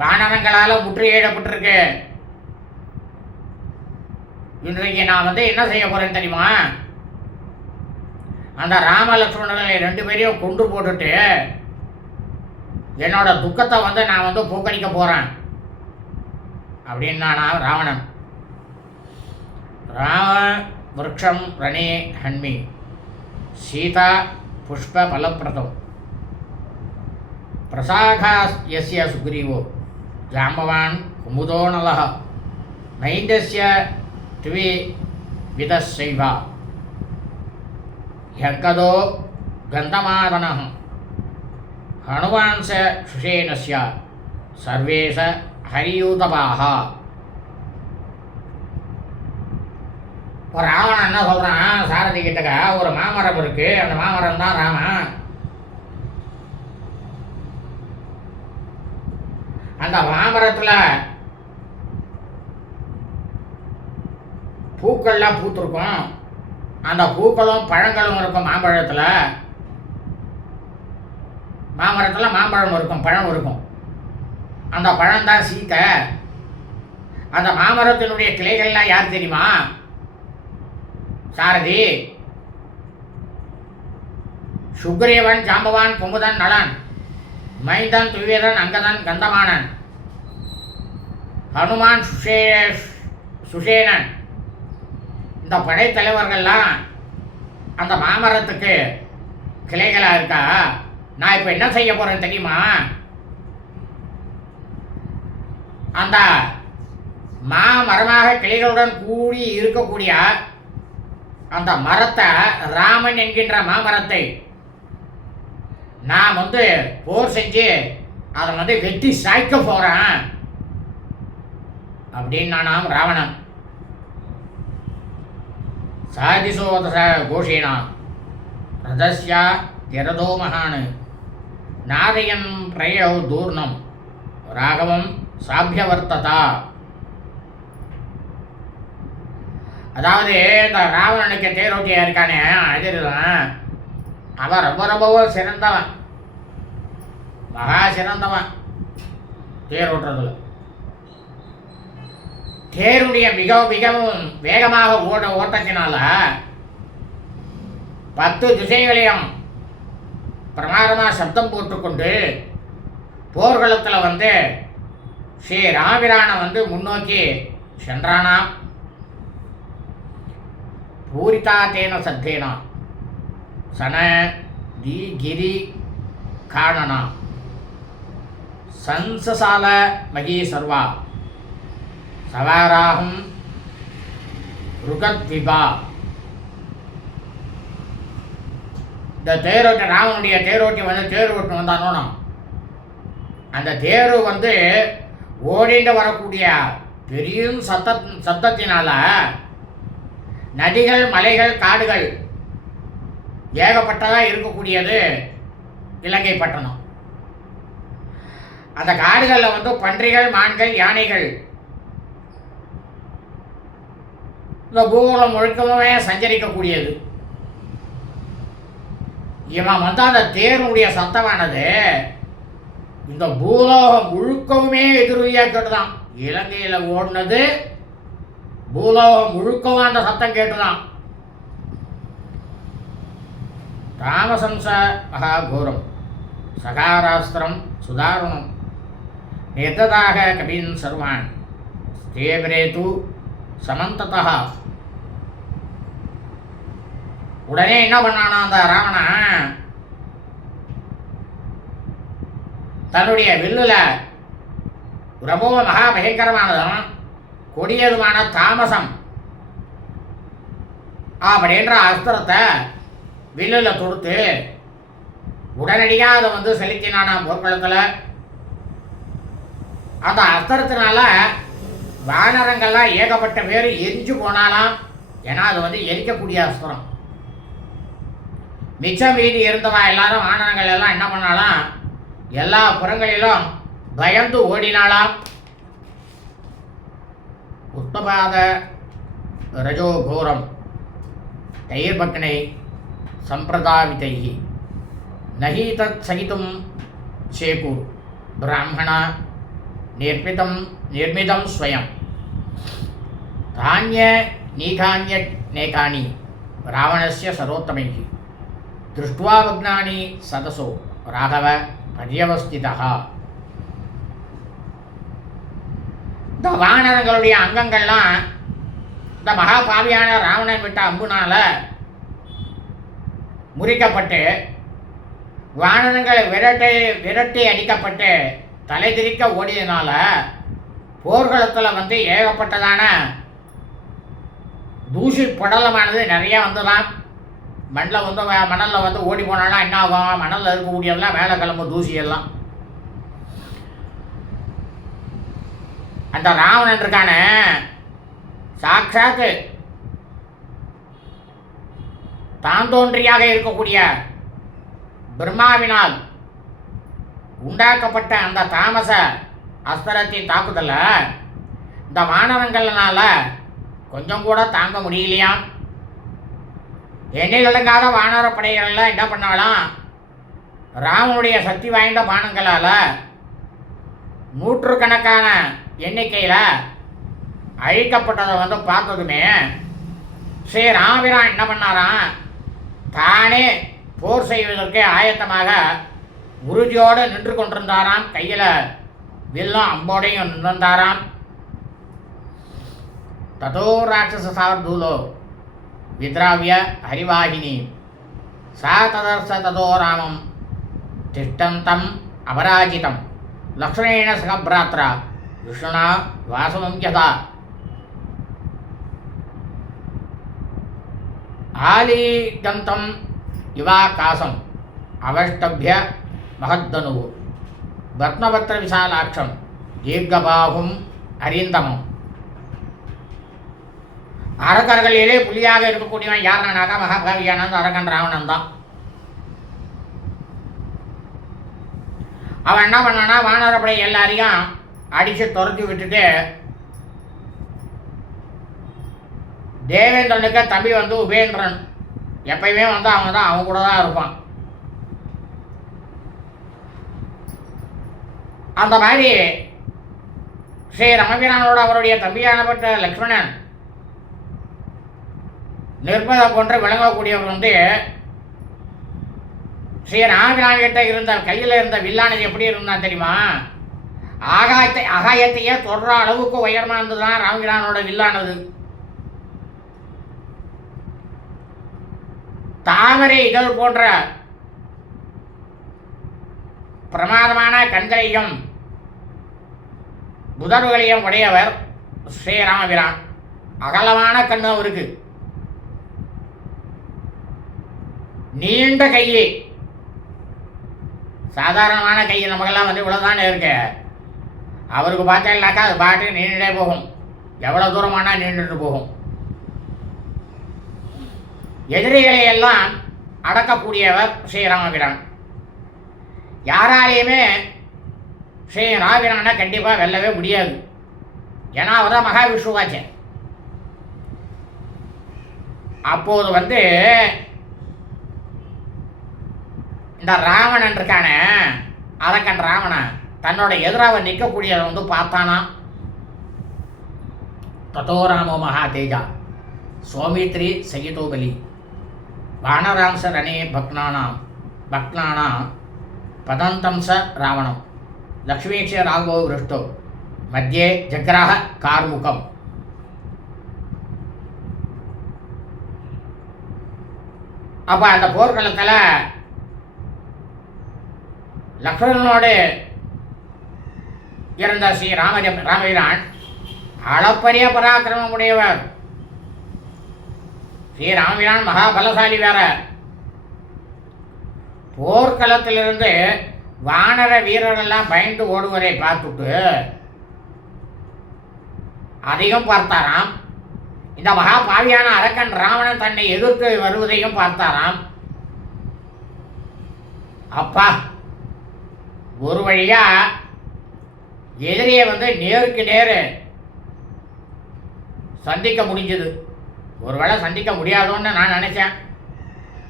வானரங்களால் முற்றுகையிடப்பட்டிருக்கு. இன்றைக்கு நான் என்ன செய்ய போறேன்னு தெரியுமா? அந்த ராமலட்சுமணர்களை 2 பேரையும் கொண்டு போட்டுட்டு என்னோட துக்கத்தை நான் பூக்கடிக்க போறேன் அப்படின்னா ராவணன். ராம விருட்சம் ரணே ஹன்மி சீதா புஷ்ப பலப்பிரதம் பிரசாகா யஸ்ய சுக்ரீவோ ஜாம்பவான் குமுதோ நலஹ நைந்தஸ்ய த்வி விதசைவா யங்கதோ கந்தமாதனஹ ஹனுமான்ச சுஷேனஸ்ய சர்வேச ஹரியூதபாக. ஒரு ராவணன் என்ன சொல்கிறான் சாரதி கிட்டக்க, ஒரு மாமரம் இருக்கு, அந்த மாமரம் தான் ராமன். அந்த மாமரத்தில் பூக்கள்லாம் பூத்திருக்கும். அந்த பூக்களும் பழங்களும் இருக்கும். மாமரத்தில் மாம்பழம் இருக்கும், பழம் இருக்கும். அந்த பழம் தான் சீத்தை. அந்த மாமரத்தினுடைய கிளைகள்லாம் யார் தெரியுமா சாரதி? சுக்ரீவன், ஜாம்பவான், குமுதன், நலன், மைந்தன், துவியதன், அங்கதன், கந்தமானன், ஹனுமான், சுஷேனன். இந்த படைத்தலைவர்கள்லாம் அந்த மாமரத்துக்கு கிளைகளாக இருக்கா. நான் இப்போ என்ன செய்ய போறேன்னு தெரியுமா? அந்த மாமரமாக கிளைகளுடன் கூடி இருக்கக்கூடிய அந்த மரத்தை, ராமன் என்கின்ற மாமரத்தை நான் போர் செஞ்சு அதை வெட்டி சாய்க்க போறேன் அப்படின்னா ராவணன். சாதிசோதச கோஷேனா ரதஸ்யா திரதோ மகான் நாதயன் பிரயோ தூர்ணம் ராகவம் சாபியவர்த்ததா. அதாவது இந்த ராவணனுக்கு தேரோட்டியா இருக்கானே அஜிதான், அவன் ரொம்பவும் சிறந்தவன், மகா சிறந்தவன் தேரோட்டுறதுல. தேருடைய மிகவும் வேகமாக ஓட்டத்தினால 10 திசைகளையும் பிரமாதமாக சப்தம் போட்டுக்கொண்டு போர்க்களத்தில் ஸ்ரீ ராமிரானை முன்னோக்கி சென்றானாம். பூரிதா தேன சத்தேனா சன தி கிரி காணனா சன்சசால மகி சர்வா சவாராகும் ருகத்விபா. இந்த தேரோட்டி, ராவனுடைய தேரோட்டி தேர் ஓட்டு வந்தானோனா, அந்த தேரு ஓடிண்டு வரக்கூடிய பெரிய சத்தத்தினால நதிகள், மலைகள், காடுகள் ஏகப்பட்டதாக இருக்கக்கூடியது இலங்கை பட்டணம். அந்த காடுகளில் பன்றிகள், மான்கள், யானைகள் இந்த பூகோளம் முழுக்கமே சஞ்சரிக்கக்கூடியது. இவன் அந்த தேருடைய சத்தமானது இந்த பூலோகம் முழுக்கவுமே எதிரொலியாக கேட்டுதான். இலங்கையில் ஓடினது பூலோகம் முழுக்கவும் அந்த சத்தம் கேட்டுதான். ராமசம்ச மகாகோரம் சகாராஸ்திரம் சுதாரணம் நேததாக கபீன் சர்வான் ஸ்தேவரேது சமந்ததா. உடனே என்ன பண்ணானா அந்த ராவணன், தன்னுடைய வில்லுல ரொம்பவும் மகா பயங்கரமானதும் கொடியதுமான தாமசம் அப்படின்ற அஸ்திரத்தை வில்லுல தொடுத்து உடனடியாக அதை செலுத்தினானா போர்க்களத்தில். அந்த அஸ்திரத்தினால வானரங்கள்லாம் ஏகப்பட்ட பேர் எரிஞ்சு போனாலாம். ஏன்னா அது வந்து எரிக்கக்கூடிய அஸ்திரம். மிச்சம் மீதி இருந்தவா எல்லாரும் வானரங்கள் எல்லாம் என்ன பண்ணாலாம், எல்லா புறங்களிலும் பயந்து ஓடினாலாம். உத்தபாத ரஜோகோரம் தைர்பக்னை சம்பிரதாவிதைஹி நஹி தத் சகிதும் சேகூர் பிராமண நிர்மிதம் ஸ்வயம் தானிய நீகானிய நேகானி ராவணஸ்ய சரோத்தமைஹி திருஷ்டுவா வக்னானி சதசோ ராகவ பர்யவஸ்திதா. இந்த வானரங்களுடைய அங்கங்கள்லாம் இந்த மகாபாவியான ராவணன் விட்ட அம்புனால முறிக்கப்பட்டு வானரங்கள் விரட்டி அடிக்கப்பட்டு தலை திரிக்க ஓடியதுனால போர்க்களத்தில் வந்து ஏகப்பட்டதான தூசி படலமானது நிறையா வந்துதான். மணலில் வந்து ஓடி போனாலும் என்ன ஆகும், மணலில் இருக்கக்கூடியதெல்லாம் மேலே கிளம்பும் தூசியெல்லாம். அந்த ராவணன் இருக்கான சாட்சாத்து தான் தோன்றியாக இருக்கக்கூடிய பிரம்மாவினால் உண்டாக்கப்பட்ட அந்த தாமச அஸ்திரத்தின் தாக்குதல இந்த வானரங்கள்னால கொஞ்சம் கூட தாங்க முடியலையாம். எண்ணில் அடங்காத வானரப்படைகள்லாம் என்ன பண்ணாலாம், ராமனுடைய சக்தி வாய்ந்த பானங்களால் நூற்றுக்கணக்கான எண்ணிக்கையில் அழிக்கப்பட்டதை வந்து பார்த்ததுமே ஸ்ரீ ராமபிரான் என்ன பண்ணாராம், தானே போர் செய்வதற்கு ஆயத்தமாக உறுதியோடு நின்று கொண்டிருந்தாராம். கையில் வில்லும் அம்போடையும் நின்றாராம். ததோ ராட்சச சார்தூலோ வித்ராவிய ஹரிவாகினி சா ததர்ச ததோ ராமம் திஷ்டந்தம் அபராஜிதம் லக்ஷ்மணேன சகபிராத்ரா விஷ்ணுனா வாசவம் யதா ஆலீகந்தம் இவாகாசம் அவஷ்டபிய மகத்தனு பத்மபத்ர விசாலாட்சம் தீர்க்கபாகும் அரிந்தமம். அரக்கர்களிலே புலியாக இருக்கக்கூடியவன் யாருனாக்கா மகாபாவியான அரக்கன் ராவணன் தான். அவன் என்ன பண்ணானா, வானரப்படை எல்லாரையும் அடித்து துரத்தி விட்டுட்டு தேவேந்திரனுக்கு தம்பி வந்து உபேந்திரன் எப்பயுமே வந்து அவன் கூட தான் இருப்பான். அந்த மாதிரி ஸ்ரீ ராமபிரானோட அவருடைய தம்பியானப்பட்ட லக்ஷ்மணன் நிர்மத போன்று விளங்கக்கூடியவர் வந்து ஸ்ரீ ராமபிரான் கிட்ட இருந்த கையில் இருந்த வில்லானது எப்படி இருந்தா தெரியுமா, ஆகாயத்தையே தொடர அளவுக்கு உயரமா இருந்ததுதான் ராமபிரானோட வில்லானது. தாமரை இதழ் போன்ற பிரமாதமான கண்களையும் புதர்களையும் உடையவர் ஸ்ரீராமபிரான். அகலமான கண்ணு அவருக்கு, நீண்ட கையே, சாதாரணமான கை நமக்கெல்லாம் வந்து இவ்வளோதானே இருக்கு. அவருக்கு பார்த்தேன்னாக்கா அது பாட்டு நீண்டுட்டே போகும், எவ்வளோ தூரமானா நீண்டுட்டு போகும். எதிரிகளை எல்லாம் அடக்கக்கூடியவர் ஸ்ரீராமபிரான். யாராலையுமே ஸ்ரீராமபிரானை கண்டிப்பாக வெல்லவே முடியாது. ஏன்னா அவர் தான் மகாவிஷ்ணுவாச்சே. அப்போது வந்து இந்த ராவணன் இருக்கானே, அரக்கன் ராவணன் தன்னோட எதிராக நிற்கக்கூடியதை வந்து பார்த்தானா. ததோ ராமோ மகா தேஜா சோமித்ரி சகிதோபலி வானராம்ச ரணே பக்னானாம் பதந்தம் ச ராவணம் லக்ஷ்மீக்ஷ ராகவோ விருஷ்டோ மத்தியே ஜக்ராஹ கார்முகம். அப்போ அந்த போர்க்களத்தில் லக்ஷ்மணனோடு இருந்த ஸ்ரீ ராமபிரான் அளப்பரிய பராக்கிரமம் உடையவர். ஸ்ரீராமபிரான் மகாபலசாலி வேற. போர்க்களத்திலிருந்து வானர வீரரெல்லாம் பயந்து ஓடுவதை பார்த்துட்டு அதையும் பார்த்தாராம். இந்த மகா பாவியான அரக்கன் ராவணன் தன்னை எதிர்த்து வருவதையும் பார்த்தாராம். அப்பா, ஒரு வழியா எதிரியை நேருக்கு நேரு சந்திக்க முடிஞ்சது. ஒருவேளை சந்திக்க முடியாதோன்னு நான் நினைச்சேன்.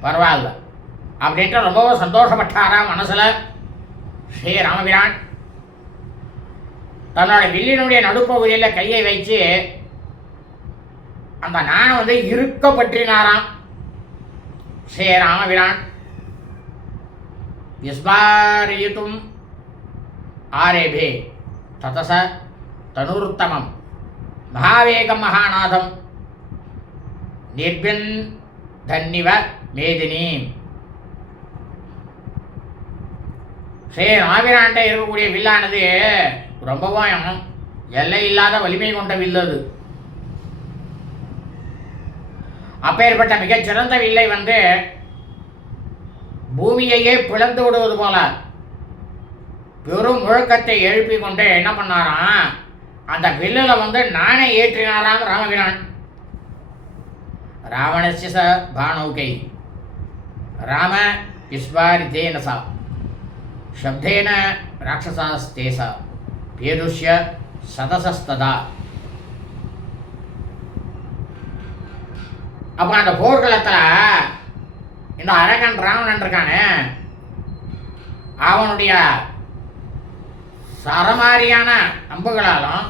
பரவாயில்ல அப்படின்ட்டு ரொம்பவும் சந்தோஷப்பட்டாராம் மனசுல ஸ்ரீ ராமபிரான். தன்னோட வில்லினுடைய நடுப்பகுதியில் கையை வச்சு அந்த நாணை இருக்க பற்றினாராம் ஸ்ரீ ராமபிரான். விஸ்வாரயித்தும் ஆரேபே ததச தனுருத்தமம் மகாவேகம் மகாநாதம் நிர்பின் தன்னிவ மேதினி. ஸ்ரீ ராமபிரான்ட்ட இருக்கக்கூடிய வில்லானது ரொம்பவும் எல்லை இல்லாத வலிமை கொண்ட வில்லு. அது அப்பேற்பட்ட மிகச்சிறந்த வில்லை பூமியையே பிளந்து விடுவது போல பெரும் முழக்கத்தை எழுப்பி கொண்டு என்ன பண்ணாராம், அந்த வில்லில் நாணை ஏற்றினாராம் ராமபிரான். ராவணஸ்ய ச பானௌகை ராம விஸ்வாரிதேன சா சப்தேன ராட்சசாஸ்தேச பேதுஷ்ய சதசஸ்ததா. அப்போ அந்த போர்க்களத்தில் இந்த அரகன் ராவணன் இருக்கானே, அவனுடைய சரமாரியான அம்புகளாலும்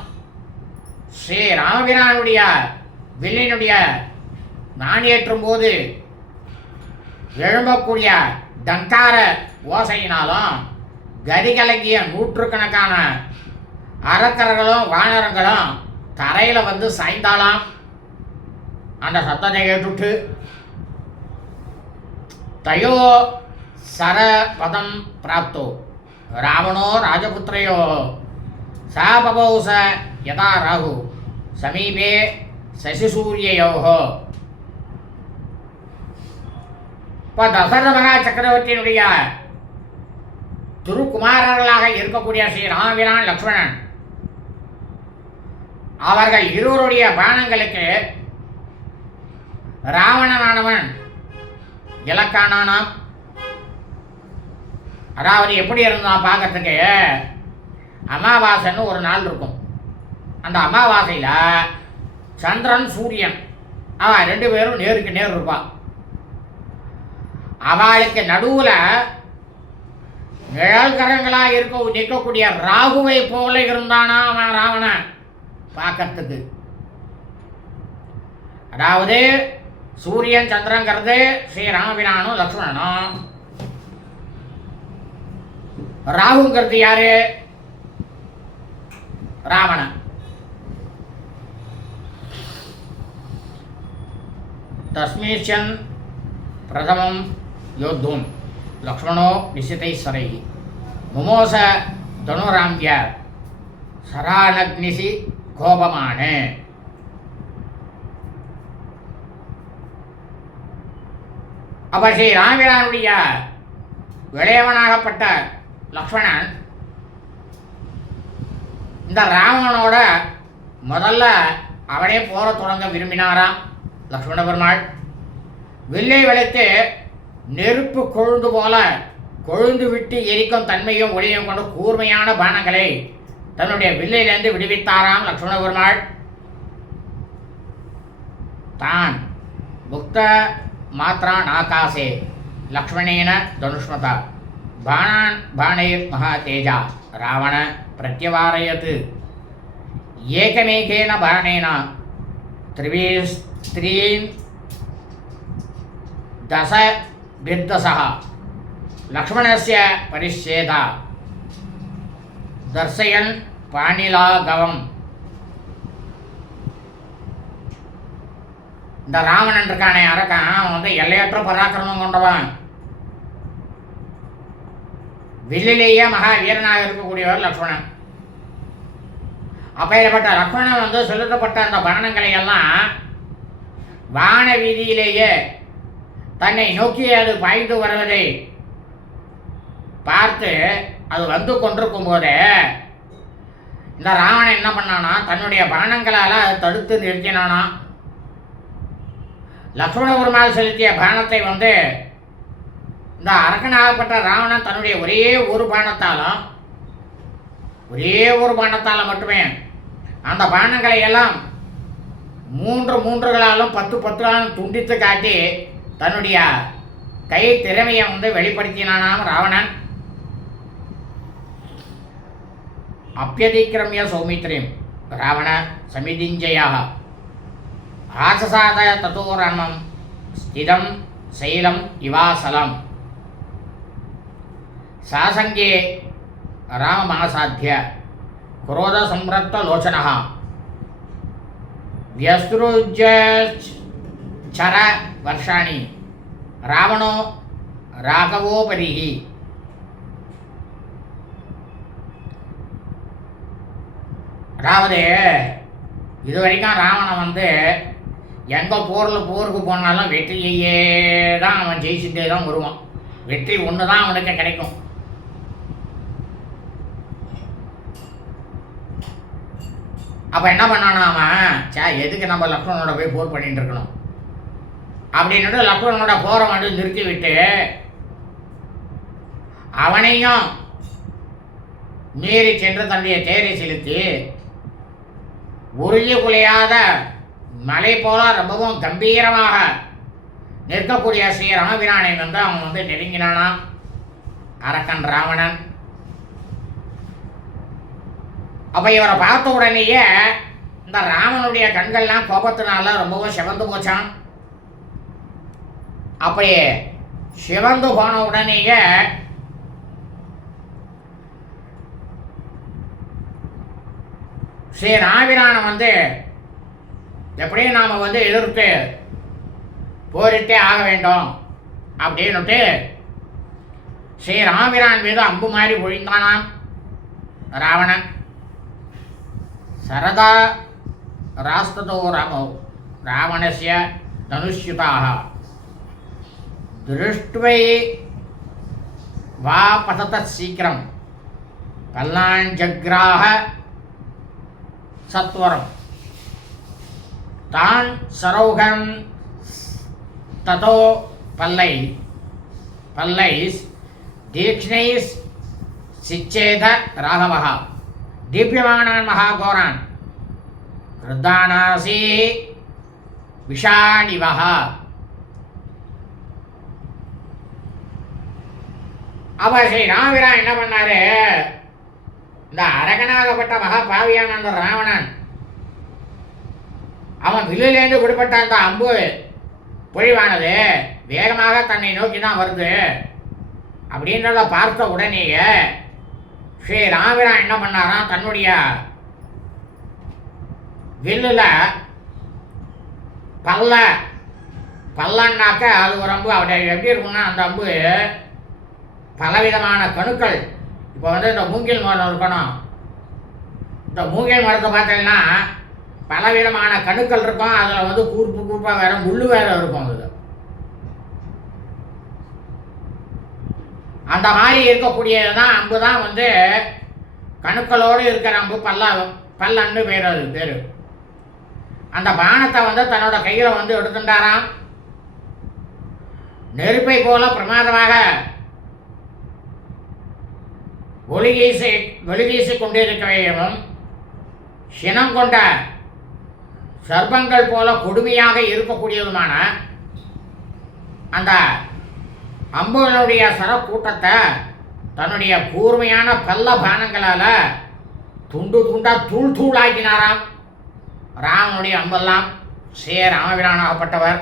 ஸ்ரீ ராமபிரானுடைய வில்லினுடைய நாணேற்றும் போது எழும்பக்கூடிய டங்கார ஓசையினாலும் கதிகலங்கிய நூற்றுக்கணக்கான அரக்கர்களும் வானரங்களும் தரையில் சாய்ந்தாலாம். அந்த சத்தத்தை கேட்டுட்டு தயோ சரபதம் பிராப்தோ ராவணோ ராஜபுத்திரையோ சாபபௌச யதா ராகு சமீபே சசிசூரியயோகோ. இப்போ தசரத மகா சக்கரவர்த்தியினுடைய திருக்குமாரர்களாக இருக்கக்கூடிய ஸ்ரீ ராமபிரான் லக்ஷ்மணன் அவர்கள் இருவருடைய பானங்களுக்கு ராவணனானவன் இலக்கானானாம். அதாவது எப்படி இருந்தான் பார்க்கறதுக்கு, அமாவாசைன்னு ஒரு நாள் இருக்கும். அந்த அமாவாசையில் சந்திரன் சூரியன் அவன் ரெண்டு பேரும் நேருக்கு நேர் இருப்பான். அவளுக்கு நடுவில் நிழல்கரங்களாக நிற்கக்கூடிய ராகுவை போல இருந்தானா அவன் ராவணன் பார்க்கறதுக்கு. அதாவது சூரியன் சந்திரங்கிறது ஸ்ரீ ராமபிரானும் லக்ஷ்மணனும், ராகுங்கிறது யாரு, ராவணன். தஸ்மிஷன் பிரதமம் யோத்தும் லக்ஷ்மணோ நிசிதைஸ்வரை முமோச தனுராம்பிய சரானக்னிசி கோபமானே. அப்ப ஸ்ரீ ராமபிரானுடைய இளையவனாகப்பட்ட லக்ஷ்மணன் இந்த ராவணனோட முதல்ல அவனே போற தொடங்க விரும்பினாராம். லக்ஷ்மண பெருமாள் வில்லை வளைத்து நெருப்பு கொழுந்து போல கொழுந்து விட்டு எரிக்கும் தன்மையும் ஒளியும் கொண்டு கூர்மையான பானங்களை தன்னுடைய வில்லிலிருந்து விடுவித்தாராம் லக்ஷ்மண பெருமாள். தான் முக்த மாத்ரான் ஆகாசே லக்ஷ்மணேன தனுஷ்மதா பாணான் பாணைர் மகா தேஜா ராவண பிரத்யவாரயத் ஏகமேகேன பாணேன ஸ்திரீன் தச பிர்தசः லக்ஷ்மணஸ்ய பரிச்சேதா தர்சயன் பாணிலாகவம். இந்த ராவணன் இருக்கானே அரக்கன், அவன் எல்லையற்ற பராக்கிரமம் கொண்டவன். வில்லிலேயே மகா வீரனாக இருக்கக்கூடியவர் லக்ஷ்மணன். அப்பேற்பட்ட லக்ஷ்மணன் செலுத்தப்பட்ட அந்த பானங்களை எல்லாம் வான வீதியிலேயே தன்னை நோக்கி அது பாய்ந்து வருவதை பார்த்து அது கொண்டிருக்கும் போதே இந்த ராவணன் என்ன பண்ணானா, தன்னுடைய பானங்களால் அதை தடுத்து நிறுத்தினானா. லக்ஷ்மண பெருமாள் செலுத்திய பானத்தை இந்த அரக்கனாகப்பட்ட ராவணன் தன்னுடைய ஒரே ஒரு பானத்தால் மட்டுமே அந்த பானங்களை எல்லாம் மூன்றுகளாலும் 10 துண்டித்து காட்டி தன்னுடைய கை திறமையை வெளிப்படுத்தினானாம் ராவணன். அப்பியதிக்கிரமிய சௌமித்ரியம் ராவண சமிதிஞ்சயாக ஆசசாத ததோரணம் ஸ்திதம் சைலம் இவாசலம் சாசங்கே ராமமாசாத்திய குரோத சம்ரக்த லோச்சனः வியஸ்ருஜ்சர வர்ஷாணி ராவணோ ராகவோபரிஹி. அதாவது இதுவரைக்கும் ராவணன் எங்கே போருக்கு போனாலும் வெற்றியையே தான் அவன் ஜெயிச்சுட்டே தான் வருவான். வெற்றி ஒன்று தான் அவனுக்கு கிடைக்கும். அப்போ என்ன பண்ணானா அவன், எதுக்கு நம்ம லக்ஷ்மணனோட போய் போர் பண்ணிட்டு இருக்கணும் அப்படின்னுட்டு லக்ஷ்மணனோட போரை நிறுத்தி விட்டு அவனையும் மீறி சென்று தன்னுடைய தேரை செலுத்தி உருகி குலையாத மலை போல ரொம்பவும் கம்பீரமாக நிற்கக்கூடிய ஸ்ரீ ராமபிரானை அவன் நெருங்கினானாம் அரக்கன் ராவணன். அப்ப இவரை பார்த்த உடனேயே இந்த ராமனுடைய கண்கள்லாம் கோபத்தினால ரொம்பவும் சிவந்து போச்சான். அப்படி சிவந்து போன உடனேயே ஸ்ரீ ராமபிரானை எப்படியும் நாம் எதிர்த்து போரிட்டே ஆக வேண்டும் அப்படின்னுட்டு ஸ்ரீ ராமபிரான் மீது அம்பு மாதிரி பொழிந்தானாம் ராவணன். சரதா ராஸ்ததோ ராமோ ராவணஸ்ய தனுஷ்யுதாக திருஷ்ட்வை வா பதத சீக்கிரம் பல்லாஞ்சக்ராக சத்வரம் தான் சரோகம் ததோ பல்லைஸ் தீக்ஷ்ணைஸ் சிச்சேத ராகவः தீப்யமானான் மகாகோரான் ஹிருதானாசி விஷாணிவः. அப்ப ஸ்ரீ ராமபிரான் என்ன பண்ணாரு, இந்த அரகனாகப்பட்ட மகா பாவியான அந்த ராவணன் அவன் வில்லிலேருந்து விடுபட்ட அந்த அம்பு பொழிவானது வேகமாக தன்னை நோக்கி தான் வருது அப்படின்றத பார்த்த உடனேயே ஸ்ரீ ராமபிரான் என்ன பண்ணாராம், தன்னுடைய வில்லுல பல்லன்னாக்க அது ஒரு அம்பு அவருடைய எப்படி இருக்குன்னா, அந்த அம்பு பலவிதமான கணுக்கள். இப்போ இந்த மூங்கில் மரம் இருக்கணும், இந்த மூங்கில் மரத்தை பார்த்தீங்கன்னா பலவிதமான கணுக்கள் இருக்கும். அதில் கூர்ப்பாக வேற முள்ளு வேற இருக்கும். அது அந்த மாதிரி இருக்கக்கூடியது தான் அம்பு தான் கணுக்களோடு இருக்கிற அம்பு பல்லன்னு பேர். அது பேர். அந்த பானத்தை தன்னோட கையில் எடுத்துட்டாராம். நெருப்பை போல பிரமாதமாக ஒளிகீசி கொண்டிருக்கவையும் சினம் கொண்ட சர்ப்பங்கள் போல கொடுமையாக இருக்கக்கூடியதுமான அந்த அம்புகளுடைய சரக்கூட்டத்தை தன்னுடைய கூர்மையான பல்ல பானங்களால் துண்டு துண்டா தூளாக்கினாராம் ராமனுடைய அம்பெல்லாம். ராமபிரானாகப்பட்டவர்